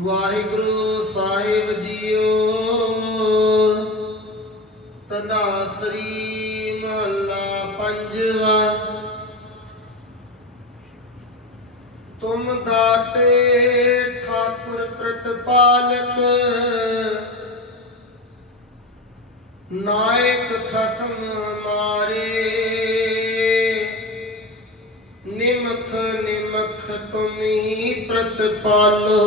ਵਾਹਿਗੁਰੂ ਸਾਹਿਬ JIO. ਤਨਾਸਰੀ ਮਹੱਲਾ ਪੰਜਵਾ। ਤੁਮ ਦਾਤੇ ਠਾਕੁਰ ਪ੍ਰਤਪਾਲਕ, ਨਾਇਕ ਖਸਮ ਮਾਰੇ। ਨਿਮਖ ਨਿਮਖ ਤੁਮੀ ਪ੍ਰਤਪਾਲੋ।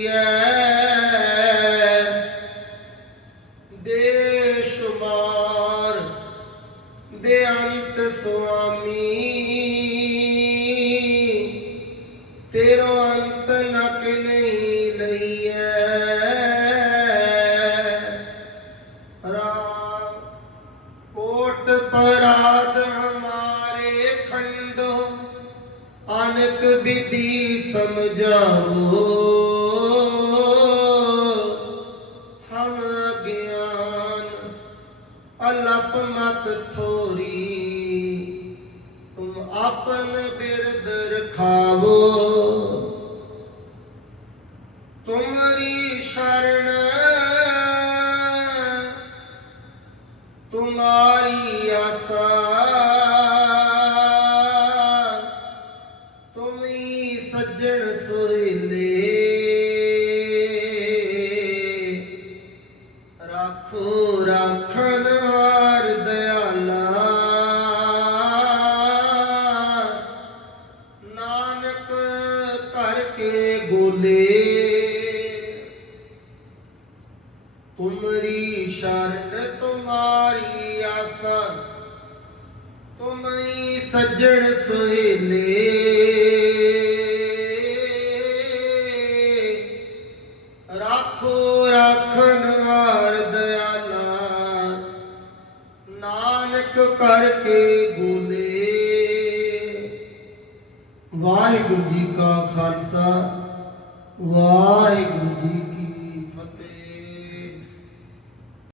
ਕਈਐ ਬੇਸ਼ੁਮਾਰ, ਬੇਅੰਤ ਸੁਆਮੀ, ਤੇਰੋ ਅੰਤ ਨਕ ਨਹੀਂ ਲਈਐ। ਰਾਮ ਕੋਟ ਪਰਾਧ ਹਮਾਰੇ ਖੰਡੋ, ਅਨਕ ਵਿਧੀ ਸਮਝਾਓ ਅਲਪ ਮਤ ਥੋਰੀ ਤੁਮ ਆਪਨ ਬਿਰਦ ਰਖਾਵੋ। ਤੁਮਰੀ ਸ਼ਰਨ ਤੁਮਾਰੀ ਆਸਾ ਕਰਕੇ ਤੁਮਰੀ ਸ਼ਰਨ, ਤੁਮਾਰੀ ਆਸਾ ਤੁਮਈ ਸੱਜਣ ਸੁਹੇਲੇ। ਰਾਖੋ ਰਾਖਨ ਹਾਰ ਦਇਆਲਾ ਨਾਨਕ ਕਰਕੇ ਬੋਲੇ। ਵਾਹਿਗੁਰੂ ਜੀ ਕਾ ਖਾਲਸਾ। ਵਾਹਿਗੁਰੂ ਜੀ